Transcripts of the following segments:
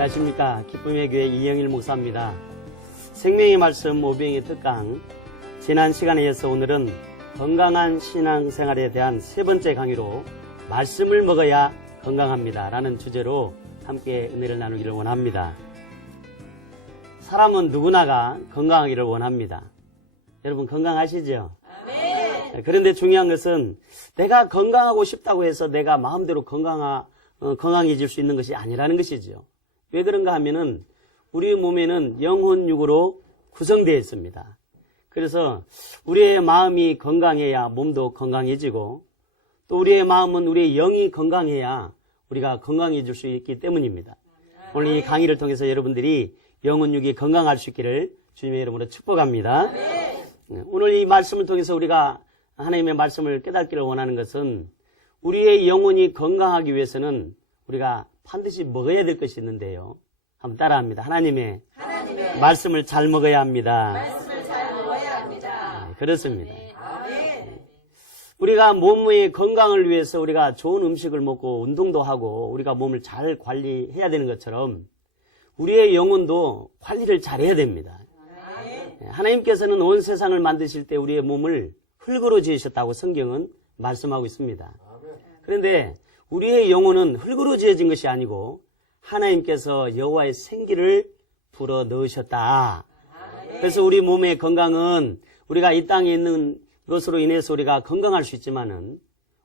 안녕하십니까. 기쁨의 교회 이영일 목사입니다. 생명의 말씀 오병의 특강, 지난 시간에 이어서 오늘은 건강한 신앙생활에 대한 세 번째 강의로 말씀을 먹어야 건강합니다 라는 주제로 함께 은혜를 나누기를 원합니다. 사람은 누구나가 건강하기를 원합니다. 여러분 건강하시죠? 네. 그런데 중요한 것은 내가 건강하고 싶다고 해서 내가 마음대로 건강해질 수 있는 것이 아니라는 것이죠. 왜 그런가 하면은 우리 몸에는 영혼, 육으로 구성되어 있습니다. 그래서 우리의 마음이 건강해야 몸도 건강해지고, 또 우리의 마음은 우리의 영이 건강해야 우리가 건강해질 수 있기 때문입니다. 오늘 이 강의를 통해서 여러분들이 영혼, 육이 건강할 수 있기를 주님의 이름으로 축복합니다. 오늘 이 말씀을 통해서 우리가 하나님의 말씀을 깨닫기를 원하는 것은, 우리의 영혼이 건강하기 위해서는 우리가 반드시 먹어야 될 것이 있는데요. 한번 따라합니다. 하나님의 말씀을 잘 먹어야 합니다. 네, 그렇습니다. 우리가 몸의 건강을 위해서 우리가 좋은 음식을 먹고 운동도 하고 우리가 몸을 잘 관리해야 되는 것처럼 우리의 영혼도 관리를 잘해야 됩니다. 하나님께서는 온 세상을 만드실 때 우리의 몸을 흙으로 지으셨다고 성경은 말씀하고 있습니다. 그런데 우리의 영혼은 흙으로 지어진 것이 아니고 하나님께서 여호와의 생기를 불어 넣으셨다. 그래서 우리 몸의 건강은 우리가 이 땅에 있는 것으로 인해서 우리가 건강할 수 있지만은,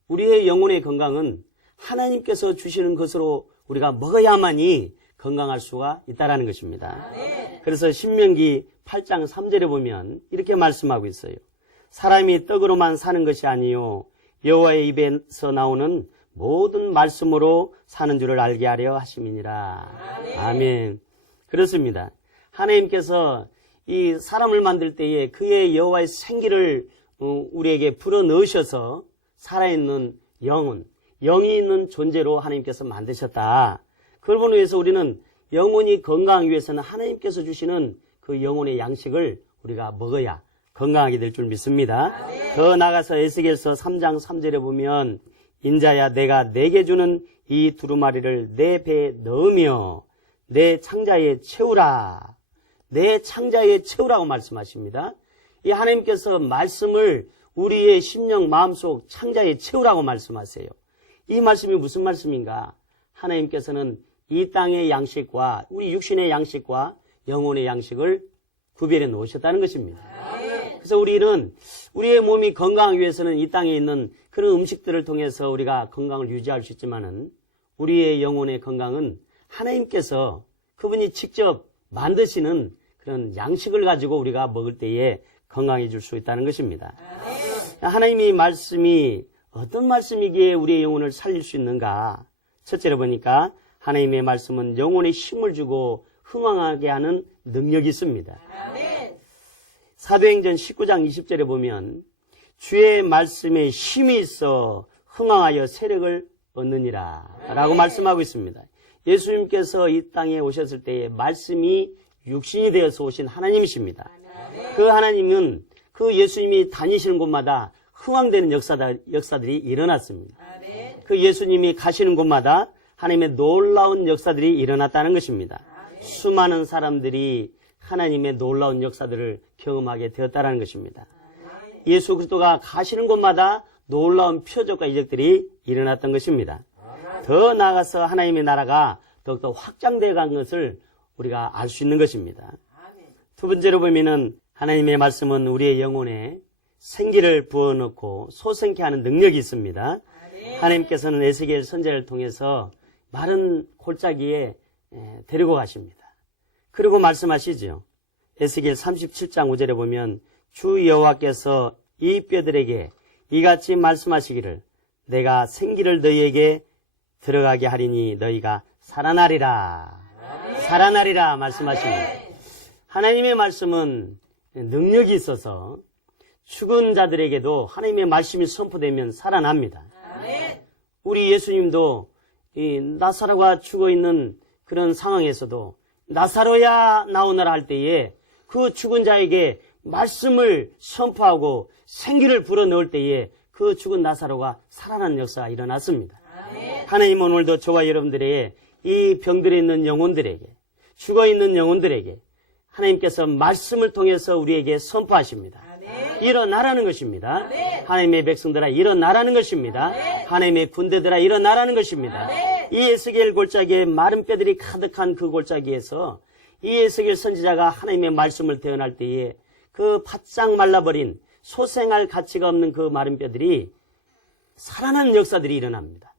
우리의 영혼의 건강은 하나님께서 주시는 것으로 우리가 먹어야만이 건강할 수가 있다라는 것입니다. 그래서 신명기 8장 3절에 보면 이렇게 말씀하고 있어요. 사람이 떡으로만 사는 것이 아니요 여호와의 입에서 나오는 모든 말씀으로 사는 줄을 알게 하려 하심이니라. 아멘. 그렇습니다. 하나님께서 이 사람을 만들 때에 그의 여호와의 생기를 우리에게 불어 넣으셔서 살아있는 영이 있는 존재로 하나님께서 만드셨다. 그걸 보기 위해서 우리는 영혼이 건강하기 위해서는 하나님께서 주시는 그 영혼의 양식을 우리가 먹어야 건강하게 될 줄 믿습니다. 더 나아가서 에스겔서 3장 3절에 보면, 인자야 내가 내게 주는 이 두루마리를 내 배에 넣으며 내 창자에 채우라. 내 창자에 채우라고 말씀하십니다. 이 하나님께서 말씀을 우리의 심령 마음속 창자에 채우라고 말씀하세요. 이 말씀이 무슨 말씀인가? 하나님께서는 이 땅의 양식과 우리 육신의 양식과 영혼의 양식을 구별해 놓으셨다는 것입니다. 그래서 우리는 우리의 몸이 건강하기 위해서는 이 땅에 있는 그런 음식들을 통해서 우리가 건강을 유지할 수 있지만은, 우리의 영혼의 건강은 하나님께서 그분이 직접 만드시는 그런 양식을 가지고 우리가 먹을 때에 건강해질 수 있다는 것입니다. 하나님의 말씀이 어떤 말씀이기에 우리의 영혼을 살릴 수 있는가? 첫째로 보니까 하나님의 말씀은 영혼에 힘을 주고 흥왕하게 하는 능력이 있습니다. 사도행전 19장 20절에 보면 주의 말씀에 힘이 있어 흥왕하여 세력을 얻느니라 라고 말씀하고 있습니다. 예수님께서 이 땅에 오셨을 때에 말씀이 육신이 되어서 오신 하나님이십니다. 그 하나님은 그 예수님이 다니시는 곳마다 흥왕되는 역사들이 일어났습니다. 그 예수님이 가시는 곳마다 하나님의 놀라운 역사들이 일어났다는 것입니다. 수많은 사람들이 하나님의 놀라운 역사들을 경험하게 되었다는 것입니다. 예수 그리스도가 가시는 곳마다 놀라운 표적과 이적들이 일어났던 것입니다. 더 나아가서 하나님의 나라가 더욱더 확장되어 간 것을 우리가 알 수 있는 것입니다. 두 번째로 보면은 하나님의 말씀은 우리의 영혼에 생기를 부어넣고 소생케 하는 능력이 있습니다. 하나님께서는 에스겔 선지자를 통해서 마른 골짜기에 데리고 가십니다. 그리고 말씀하시죠. 에스겔 37장 5절에 보면 주 여호와께서 이 뼈들에게 이같이 말씀하시기를, 내가 생기를 너희에게 들어가게 하리니 너희가 살아나리라. 살아나리라 말씀하십니다. 하나님의 말씀은 능력이 있어서 죽은 자들에게도 하나님의 말씀이 선포되면 살아납니다. 우리 예수님도 이 나사로가 죽어있는 그런 상황에서도 나사로야 나오너라 할 때에 그 죽은 자에게 말씀을 선포하고 생기를 불어넣을 때에 그 죽은 나사로가 살아난 역사가 일어났습니다. 하나님은 오늘도 저와 여러분들에게 이 병들어 있는 영혼들에게, 죽어 있는 영혼들에게 하나님께서 말씀을 통해서 우리에게 선포하십니다. 일어나라는 것입니다. 하나님의 백성들아 일어나라는 것입니다. 하나님의 군대들아 일어나라는 것입니다. 이 에스겔 골짜기에 마른 뼈들이 가득한 그 골짜기에서 이 에스겔 선지자가 하나님의 말씀을 대언할 때에 그 바짝 말라버린 소생할 가치가 없는 그 마른 뼈들이 살아나는 역사들이 일어납니다.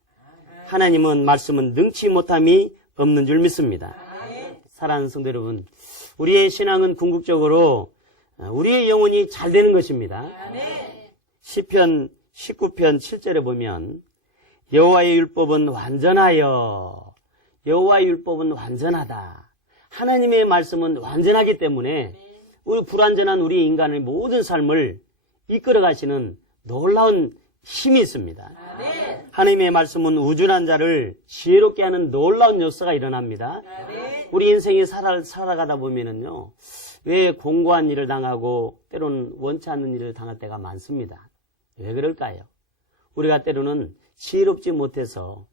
하나님은 말씀은 능치 못함이 없는 줄 믿습니다. 사랑하는 성도 여러분, 우리의 신앙은 궁극적으로 우리의 영혼이 잘 되는 것입니다. 시편 19편 7절에 보면 여호와의 율법은 완전하여, 여호와의 율법은 완전하다. 하나님의 말씀은 완전하기 때문에 우리 불완전한 우리 인간의 모든 삶을 이끌어 가시는 놀라운 힘이 있습니다. 하나님의 말씀은 우준한 자를 지혜롭게 하는 놀라운 역사가 일어납니다. 우리 인생이 살아가다 보면은요, 왜 공고한 일을 당하고 때로는 원치 않는 일을 당할 때가 많습니다. 왜 그럴까요? 우리가 때로는 지혜롭지 못해서,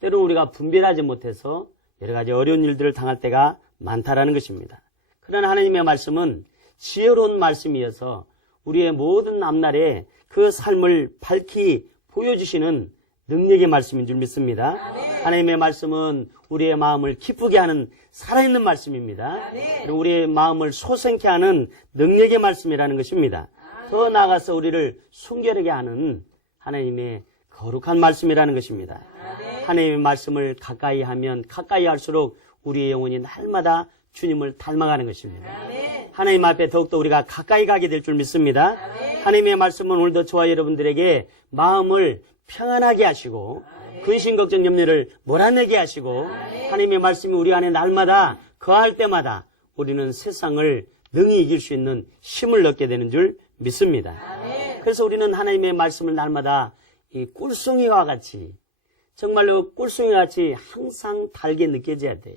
때로는 우리가 분별하지 못해서 여러 가지 어려운 일들을 당할 때가 많다라는 것입니다. 그러나 하나님의 말씀은 지혜로운 말씀이어서 우리의 모든 앞날에 그 삶을 밝히 보여주시는 능력의 말씀인 줄 믿습니다. 하나님의 말씀은 우리의 마음을 기쁘게 하는 살아있는 말씀입니다. 그리고 우리의 마음을 소생케 하는 능력의 말씀이라는 것입니다. 더 나아가서 우리를 순결하게 하는 하나님의 거룩한 말씀이라는 것입니다. 하나님의 말씀을 가까이 하면 가까이 할수록 우리의 영혼이 날마다 주님을 닮아가는 것입니다. 하나님 앞에 더욱더 우리가 가까이 가게 될 줄 믿습니다. 하나님의 말씀은 오늘도 저와 여러분들에게 마음을 평안하게 하시고 근심 걱정 염려를 몰아내게 하시고 하나님의 말씀이 우리 안에 날마다 거할 때마다 우리는 세상을 능히 이길 수 있는 힘을 얻게 되는 줄 믿습니다. 그래서 우리는 하나님의 말씀을 날마다 이 꿀송이와 같이, 정말로 꿀송이와 같이 항상 달게 느껴져야 돼요.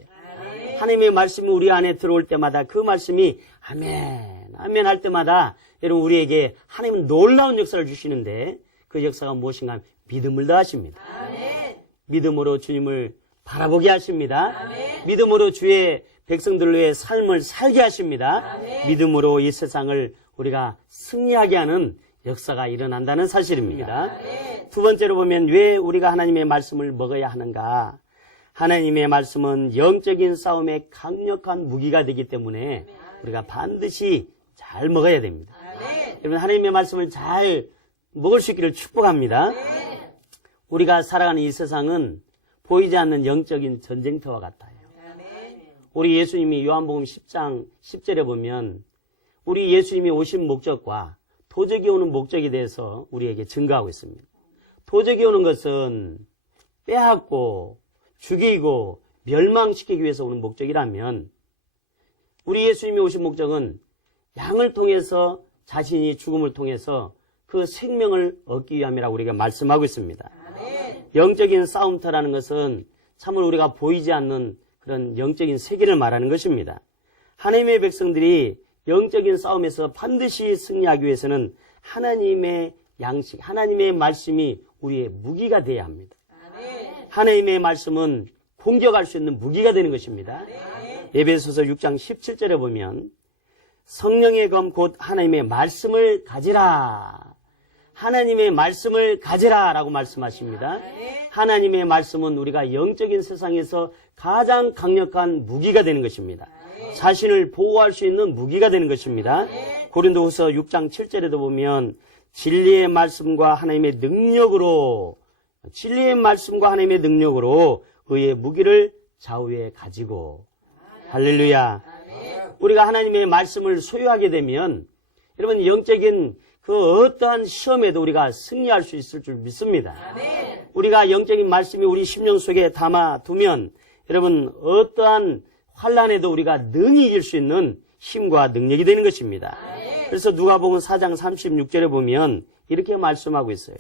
하나님의 말씀이 우리 안에 들어올 때마다 그 말씀이 아멘, 아멘 할 때마다 여러분 우리에게 하나님은 놀라운 역사를 주시는데 그 역사가 무엇인가 하면 믿음을 더하십니다. 믿음으로 주님을 바라보게 하십니다. 믿음으로 주의 백성들을 위해 삶을 살게 하십니다. 믿음으로 이 세상을 우리가 승리하게 하는 역사가 일어난다는 사실입니다. 두 번째로 보면 왜 우리가 하나님의 말씀을 먹어야 하는가? 하나님의 말씀은 영적인 싸움에 강력한 무기가 되기 때문에 우리가 반드시 잘 먹어야 됩니다. 여러분 하나님의 말씀을 잘 먹을 수 있기를 축복합니다. 우리가 살아가는 이 세상은 보이지 않는 영적인 전쟁터와 같아요. 우리 예수님이 요한복음 10장 10절에 보면 우리 예수님이 오신 목적과 도적이 오는 목적에 대해서 우리에게 증거하고 있습니다. 도적이 오는 것은 빼앗고 죽이고 멸망시키기 위해서 오는 목적이라면 우리 예수님이 오신 목적은 양을 통해서 자신이 죽음을 통해서 그 생명을 얻기 위함이라고 우리가 말씀하고 있습니다. 영적인 싸움터라는 것은 참으로 우리가 보이지 않는 그런 영적인 세계를 말하는 것입니다. 하나님의 백성들이 영적인 싸움에서 반드시 승리하기 위해서는 하나님의 양식, 하나님의 말씀이 우리의 무기가 되어야 합니다. 하나님의 말씀은 공격할 수 있는 무기가 되는 것입니다. 에베소서 6장 17절에 보면 성령의 검 곧 하나님의 말씀을 가지라. 하나님의 말씀을 가지라 라고 말씀하십니다. 하나님의 말씀은 우리가 영적인 세상에서 가장 강력한 무기가 되는 것입니다. 자신을 보호할 수 있는 무기가 되는 것입니다. 고린도후서 6장 7절에도 보면 진리의 말씀과 하나님의 능력으로, 진리의 말씀과 하나님의 능력으로 의의 무기를 좌우에 가지고, 할렐루야. 우리가 하나님의 말씀을 소유하게 되면 여러분 영적인 그 어떠한 시험에도 우리가 승리할 수 있을 줄 믿습니다. 우리가 영적인 말씀이 우리 심령 속에 담아두면 여러분 어떠한 환난에도 우리가 능히 이길 수 있는 힘과 능력이 되는 것입니다. 그래서 누가복음 4장 36절에 보면 이렇게 말씀하고 있어요.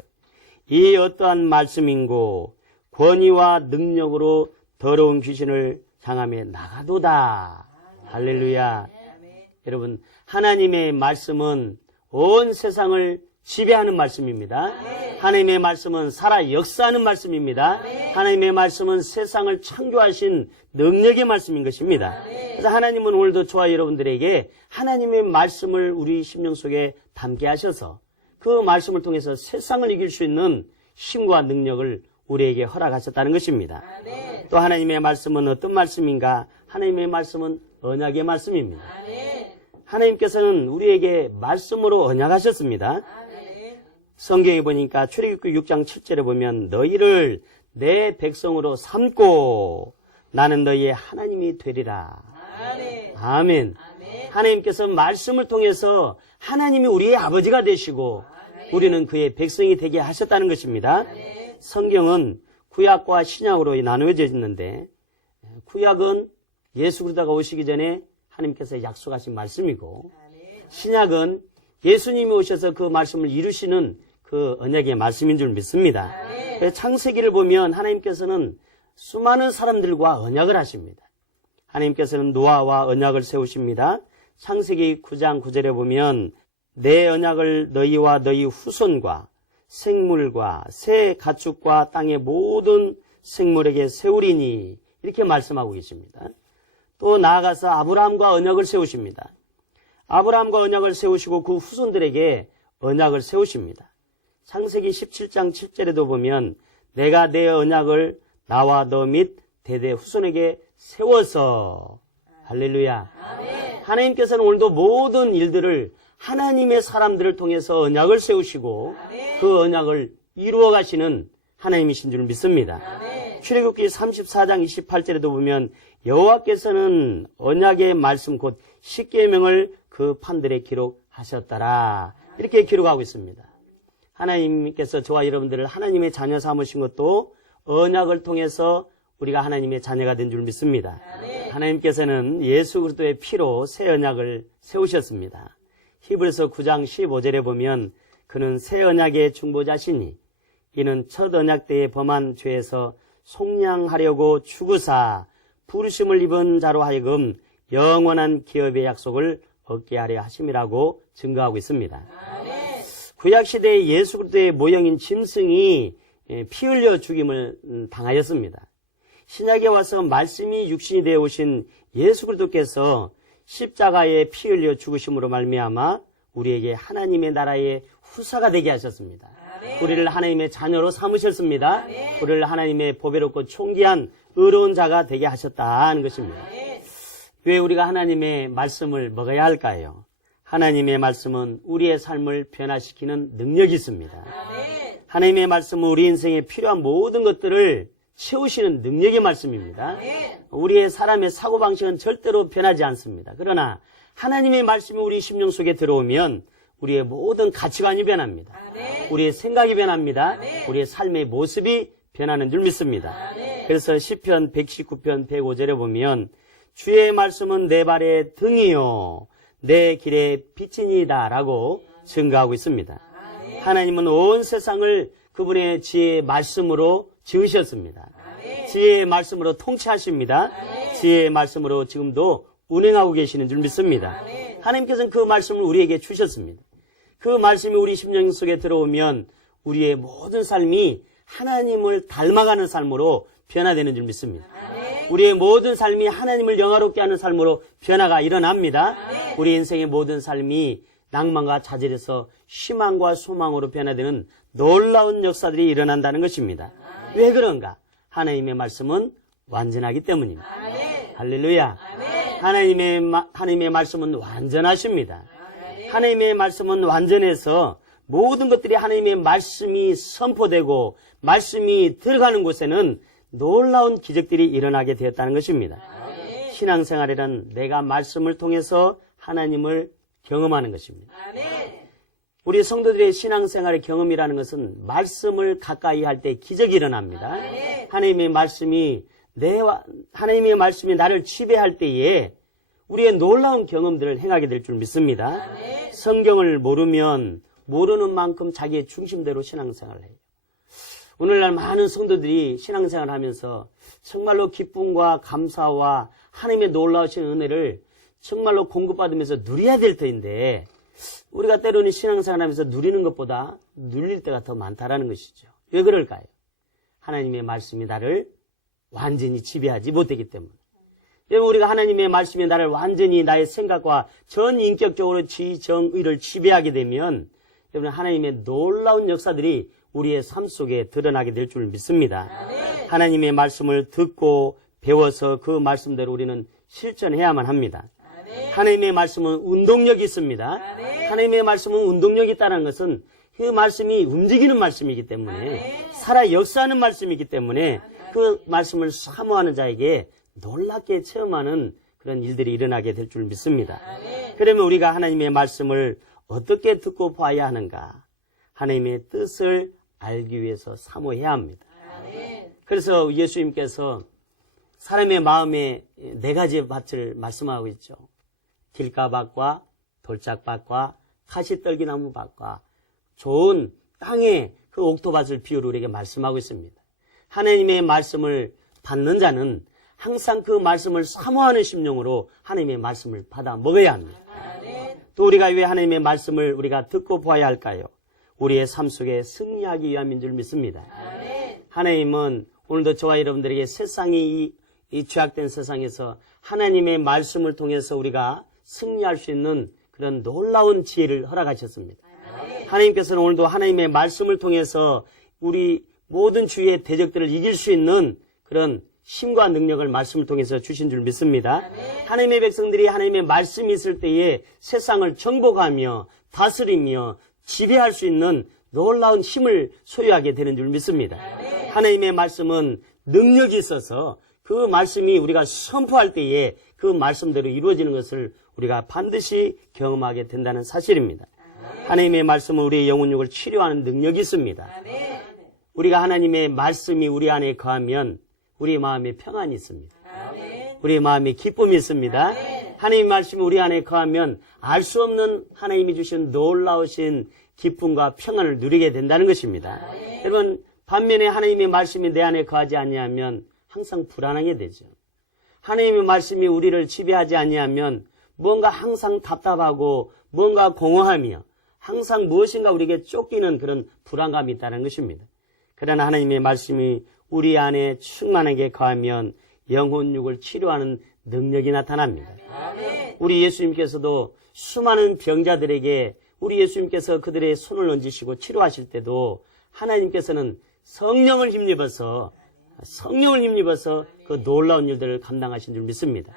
이 어떠한 말씀인고 권위와 능력으로 더러운 귀신을 장함에 나가도다. 할렐루야. 여러분 하나님의 말씀은 온 세상을 지배하는 말씀입니다. 하나님의 말씀은 살아 역사하는 말씀입니다. 하나님의 말씀은 세상을 창조하신 능력의 말씀인 것입니다. 그래서 하나님은 오늘도 저와 여러분들에게 하나님의 말씀을 우리 심령 속에 담게 하셔서 그 말씀을 통해서 세상을 이길 수 있는 힘과 능력을 우리에게 허락하셨다는 것입니다. 또 하나님의 말씀은 어떤 말씀인가? 하나님의 말씀은 언약의 말씀입니다. 하나님께서는 우리에게 말씀으로 언약하셨습니다. 성경에 보니까 출애굽기 6장 7절에 보면 너희를 내 백성으로 삼고 나는 너희의 하나님이 되리라. 아멘. 하나님께서 말씀을 통해서 하나님이 우리의 아버지가 되시고 우리는 그의 백성이 되게 하셨다는 것입니다. 성경은 구약과 신약으로 나누어져 있는데 구약은 예수 그리스도가 오시기 전에 하나님께서 약속하신 말씀이고 신약은 예수님이 오셔서 그 말씀을 이루시는 그 언약의 말씀인 줄 믿습니다. 창세기를 보면 하나님께서는 수많은 사람들과 언약을 하십니다. 하나님께서는 노아와 언약을 세우십니다. 창세기 9장 9절에 보면 내 언약을 너희와 너희 후손과 생물과 새 가축과 땅의 모든 생물에게 세우리니 이렇게 말씀하고 계십니다. 또 나아가서 아브라함과 언약을 세우십니다. 아브라함과 언약을 세우시고 그 후손들에게 언약을 세우십니다. 창세기 17장 7절에도 보면 내가 내 언약을 나와 너 및 대대 후손에게 세워서 할렐루야. 하나님께서는 오늘도 모든 일들을 하나님의 사람들을 통해서 언약을 세우시고 그 언약을 이루어 가시는 하나님이신 줄 믿습니다. 출애굽기 34장 28절에도 보면 여호와께서는 언약의 말씀 곧 십계명을 그 판들에 기록하셨더라. 이렇게 기록하고 있습니다. 하나님께서 저와 여러분들을 하나님의 자녀 삼으신 것도 언약을 통해서 우리가 하나님의 자녀가 된 줄 믿습니다. 하나님께서는 예수 그리스도의 피로 새 언약을 세우셨습니다. 히브리서 9장 15절에 보면 그는 새 언약의 중보자시니 이는 첫 언약 때에 범한 죄에서 속량하려고 죽으사 부르심을 입은 자로 하여금 영원한 기업의 약속을 얻게 하려 하심이라고 증거하고 있습니다. 구약시대의 예수 그리스도의 모형인 짐승이 피 흘려 죽임을 당하였습니다. 신약에 와서 말씀이 육신이 되어 오신 예수 그리스도께서 십자가에 피 흘려 죽으심으로 말미암아 우리에게 하나님의 나라의 후사가 되게 하셨습니다. 우리를 하나님의 자녀로 삼으셨습니다. 우리를 하나님의 보배롭고 총귀한 의로운 자가 되게 하셨다는 것입니다. 왜 우리가 하나님의 말씀을 먹어야 할까요? 하나님의 말씀은 우리의 삶을 변화시키는 능력이 있습니다. 하나님의 말씀은 우리 인생에 필요한 모든 것들을 채우시는 능력의 말씀입니다. 우리의 사람의 사고방식은 절대로 변하지 않습니다. 그러나 하나님의 말씀이 우리 심령 속에 들어오면 우리의 모든 가치관이 변합니다. 우리의 생각이 변합니다. 우리의 삶의 모습이 변하는 줄 믿습니다. 그래서 시편 119편 105절에 보면 주의 말씀은 내 발의 등이요 내 길의 빛이니이다 라고 증거하고 있습니다. 하나님은 온 세상을 그분의 지혜의 말씀으로 지으셨습니다. 지혜의 말씀으로 통치하십니다. 지혜의 말씀으로 지금도 운행하고 계시는 줄 믿습니다. 하나님께서는 그 말씀을 우리에게 주셨습니다. 그 말씀이 우리 심령 속에 들어오면 우리의 모든 삶이 하나님을 닮아가는 삶으로 변화되는 줄 믿습니다. 우리의 모든 삶이 하나님을 영화롭게 하는 삶으로 변화가 일어납니다. 우리 인생의 모든 삶이 낭만과 자질에서 희망과 소망으로 변화되는 놀라운 역사들이 일어난다는 것입니다. 왜 그런가? 하나님의 말씀은 완전하기 때문입니다. 할렐루야. 하나님의 말씀은 완전하십니다. 하나님의 말씀은 완전해서 모든 것들이 하나님의 말씀이 선포되고 말씀이 들어가는 곳에는 놀라운 기적들이 일어나게 되었다는 것입니다. 신앙생활이란 내가 말씀을 통해서 하나님을 경험하는 것입니다. 우리 성도들의 신앙생활의 경험이라는 것은 말씀을 가까이 할 때 기적이 일어납니다. 하나님의 말씀이 나를 지배할 때에 우리의 놀라운 경험들을 행하게 될 줄 믿습니다. 성경을 모르면 모르는 만큼 자기의 중심대로 신앙생활을 해요. 오늘날 많은 성도들이 신앙생활을 하면서 정말로 기쁨과 감사와 하나님의 놀라우신 은혜를 정말로 공급받으면서 누려야 될 터인데 우리가 때로는 신앙생활하면서 누리는 것보다 눌릴 때가 더 많다라는 것이죠. 왜 그럴까요? 하나님의 말씀이 나를 완전히 지배하지 못했기 때문에. 여러분, 우리가 하나님의 말씀이 나를 완전히 나의 생각과 전 인격적으로 지정의를 지배하게 되면 여러분, 하나님의 놀라운 역사들이 우리의 삶 속에 드러나게 될 줄 믿습니다. 하나님의 말씀을 듣고 배워서 그 말씀대로 우리는 실천해야만 합니다. 하나님의 말씀은 운동력이 있습니다. 하나님의 말씀은 운동력이 있다는 것은 그 말씀이 움직이는 말씀이기 때문에, 살아 역사하는 말씀이기 때문에 그 말씀을 사모하는 자에게 놀랍게 체험하는 그런 일들이 일어나게 될 줄 믿습니다. 그러면 우리가 하나님의 말씀을 어떻게 듣고 봐야 하는가? 하나님의 뜻을 알기 위해서 사모해야 합니다. 그래서 예수님께서 사람의 마음에 4가지의 밭을 말씀하고 있죠. 길가밭과 돌짝밭과 가시떨기나무 밭과 좋은 땅의 그 옥토밭을 비유로 우리에게 말씀하고 있습니다. 하나님의 말씀을 받는 자는 항상 그 말씀을 사모하는 심령으로 하나님의 말씀을 받아 먹어야 합니다. 또 우리가 왜 하나님의 말씀을 우리가 듣고 보아야 할까요? 우리의 삶 속에 승리하기 위함인 줄 믿습니다. 하나님은 오늘도 저와 여러분들에게 세상이 이 죄악된 세상에서 하나님의 말씀을 통해서 우리가 승리할 수 있는 그런 놀라운 지혜를 허락하셨습니다. 하나님께서는 오늘도 하나님의 말씀을 통해서 우리 모든 주위의 대적들을 이길 수 있는 그런 힘과 능력을 말씀을 통해서 주신 줄 믿습니다. 하나님의 백성들이 하나님의 말씀이 있을 때에 세상을 정복하며 다스리며 지배할 수 있는 놀라운 힘을 소유하게 되는 줄 믿습니다. 하나님의 말씀은 능력이 있어서 그 말씀이 우리가 선포할 때에 그 말씀대로 이루어지는 것을 우리가 반드시 경험하게 된다는 사실입니다. 하나님의 말씀은 우리의 영혼육을 치료하는 능력이 있습니다. 우리가 하나님의 말씀이 우리 안에 거하면 우리의 마음에 평안이 있습니다. 우리의 마음에 기쁨이 있습니다. 하나님의 말씀이 우리 안에 거하면 알 수 없는 하나님이 주신 놀라우신 기쁨과 평안을 누리게 된다는 것입니다. 여러분, 반면에 하나님의 말씀이 내 안에 거하지 아니하면 항상 불안하게 되죠. 하나님의 말씀이 우리를 지배하지 아니하면 뭔가 항상 답답하고 뭔가 공허하며 항상 무엇인가 우리에게 쫓기는 그런 불안감이 있다는 것입니다. 그러나 하나님의 말씀이 우리 안에 충만하게 거하면 영혼육을 치료하는 능력이 나타납니다. 우리 예수님께서도 수많은 병자들에게 우리 예수님께서 그들의 손을 얹으시고 치료하실 때도 하나님께서는 성령을 힘입어서 그 놀라운 일들을 감당하신 줄 믿습니다.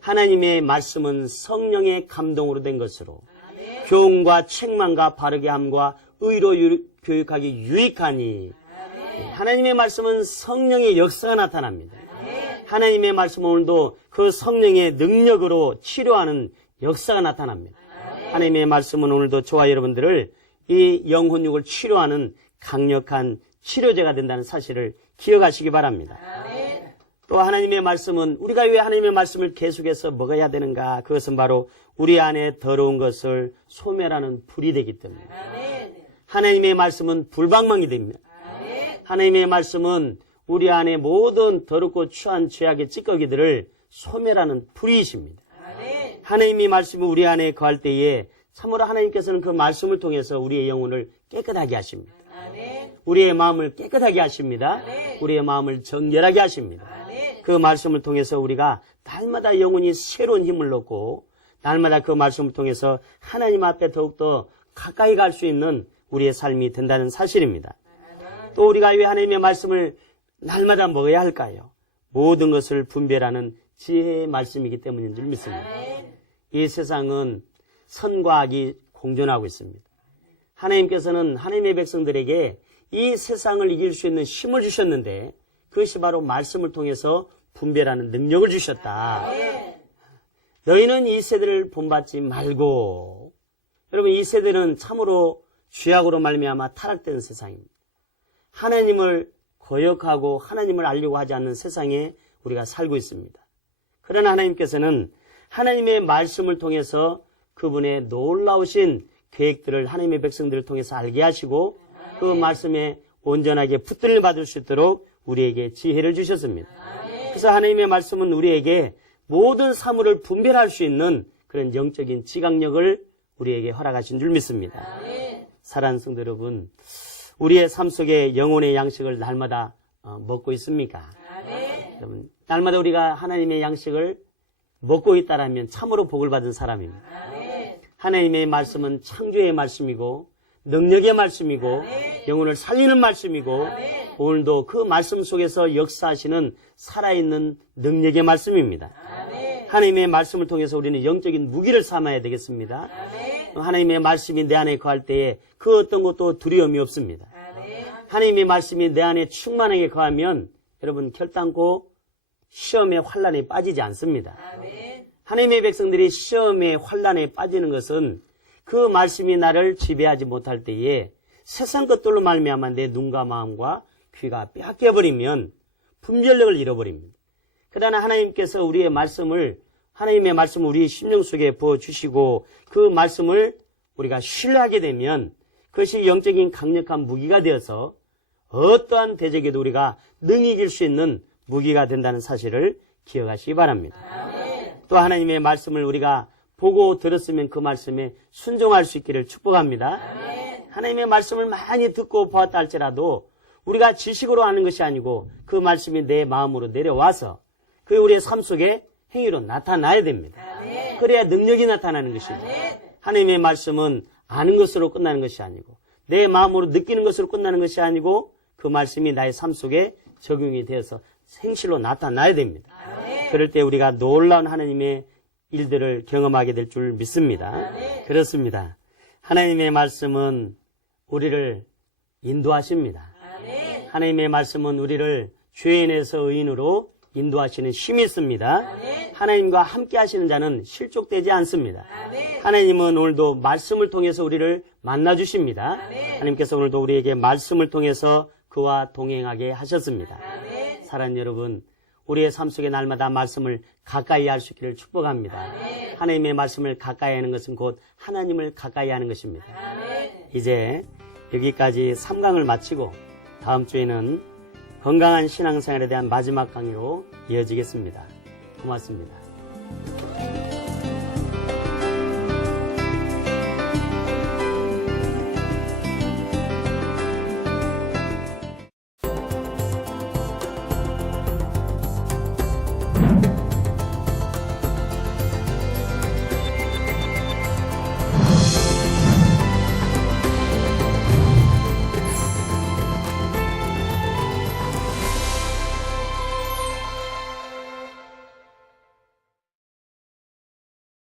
하나님의 말씀은 성령의 감동으로 된 것으로 교훈과 책망과 바르게 함과 의로 교육하기 유익하니, 하나님의 말씀은 성령의 역사가 나타납니다. 하나님의 말씀은 오늘도 그 성령의 능력으로 치료하는 역사가 나타납니다. 하나님의 말씀은 오늘도 저와 여러분들을 이 영혼육을 치료하는 강력한 치료제가 된다는 사실을 기억하시기 바랍니다. 또 하나님의 말씀은 우리가 왜 하나님의 말씀을 계속해서 먹어야 되는가? 그것은 바로 우리 안에 더러운 것을 소멸하는 불이 되기 때문입니다. 하나님의 말씀은 불방망이 됩니다. 하나님의 말씀은 우리 안에 모든 더럽고 추한 죄악의 찌꺼기들을 소멸하는 불이십니다. 하나님의 말씀이 우리 안에 거할 때에 참으로 하나님께서는 그 말씀을 통해서 우리의 영혼을 깨끗하게 하십니다. 우리의 마음을 깨끗하게 하십니다. 우리의 마음을 정결하게 하십니다. 그 말씀을 통해서 우리가 날마다 영혼이 새로운 힘을 얻고 날마다 그 말씀을 통해서 하나님 앞에 더욱더 가까이 갈 수 있는 우리의 삶이 된다는 사실입니다. 또 우리가 왜 하나님의 말씀을 날마다 먹어야 할까요? 모든 것을 분별하는 지혜의 말씀이기 때문인 줄 믿습니다. 이 세상은 선과 악이 공존하고 있습니다. 하나님께서는 하나님의 백성들에게 이 세상을 이길 수 있는 힘을 주셨는데 그것이 바로 말씀을 통해서 분별하는 능력을 주셨다. 너희는 이 세대를 본받지 말고, 여러분, 이 세대는 참으로 죄악으로 말미암아 타락된 세상입니다. 하나님을 거역하고 하나님을 알려고 하지 않는 세상에 우리가 살고 있습니다. 그러나 하나님께서는 하나님의 말씀을 통해서 그분의 놀라우신 계획들을 하나님의 백성들을 통해서 알게 하시고 그 말씀에 온전하게 붙들림 받을 수 있도록 우리에게 지혜를 주셨습니다. 그래서 하나님의 말씀은 우리에게 모든 사물을 분별할 수 있는 그런 영적인 지각력을 우리에게 허락하신 줄 믿습니다. 사랑하는 성도 여러분, 우리의 삶 속에 영혼의 양식을 날마다 먹고 있습니까? 여러분, 날마다 우리가 하나님의 양식을 먹고 있다라면 참으로 복을 받은 사람입니다. 하나님의 말씀은 창조의 말씀이고 능력의 말씀이고 영혼을 살리는 말씀이고 오늘도 그 말씀 속에서 역사하시는 살아있는 능력의 말씀입니다. 하나님의 말씀을 통해서 우리는 영적인 무기를 삼아야 되겠습니다. 하나님의 말씀이 내 안에 거할 때에 그 어떤 것도 두려움이 없습니다. 하나님의 말씀이 내 안에 충만하게 거하면 여러분 결단코 시험의 환란에 빠지지 않습니다. 하나님의 백성들이 시험의 환란에 빠지는 것은 그 말씀이 나를 지배하지 못할 때에 세상 것들로 말미암아 내 눈과 마음과 귀가 빼앗겨버리면 분별력을 잃어버립니다. 그러나 하나님께서 우리의 말씀을 하나님의 말씀을 우리 심령 속에 부어주시고 그 말씀을 우리가 신뢰하게 되면 그것이 영적인 강력한 무기가 되어서 어떠한 대적에도 우리가 능히 이길 수 있는 무기가 된다는 사실을 기억하시기 바랍니다. 또 하나님의 말씀을 우리가 보고 들었으면 그 말씀에 순종할 수 있기를 축복합니다. 하나님의 말씀을 많이 듣고 보았다 할지라도 우리가 지식으로 하는 것이 아니고 그 말씀이 내 마음으로 내려와서 그 우리의 삶 속에 행위로 나타나야 됩니다. 그래야 능력이 나타나는 것입니다. 하나님의 말씀은 아는 것으로 끝나는 것이 아니고 내 마음으로 느끼는 것으로 끝나는 것이 아니고 그 말씀이 나의 삶 속에 적용이 되어서 생실로 나타나야 됩니다. 그럴 때 우리가 놀라운 하나님의 일들을 경험하게 될 줄 믿습니다. 그렇습니다. 하나님의 말씀은 우리를 인도하십니다. 하나님의 말씀은 우리를 죄인에서 의인으로 인도하시는 힘이 있습니다. 하나님과 함께 하시는 자는 실족되지 않습니다. 하나님은 오늘도 말씀을 통해서 우리를 만나주십니다. 하나님께서 오늘도 우리에게 말씀을 통해서 그와 동행하게 하셨습니다. 사랑하는 여러분, 우리의 삶 속에 날마다 말씀을 가까이 할 수 있기를 축복합니다. 하나님의 말씀을 가까이 하는 것은 곧 하나님을 가까이 하는 것입니다. 이제 여기까지 3강을 마치고 다음 주에는 건강한 신앙생활에 대한 마지막 강의로 이어지겠습니다. 고맙습니다.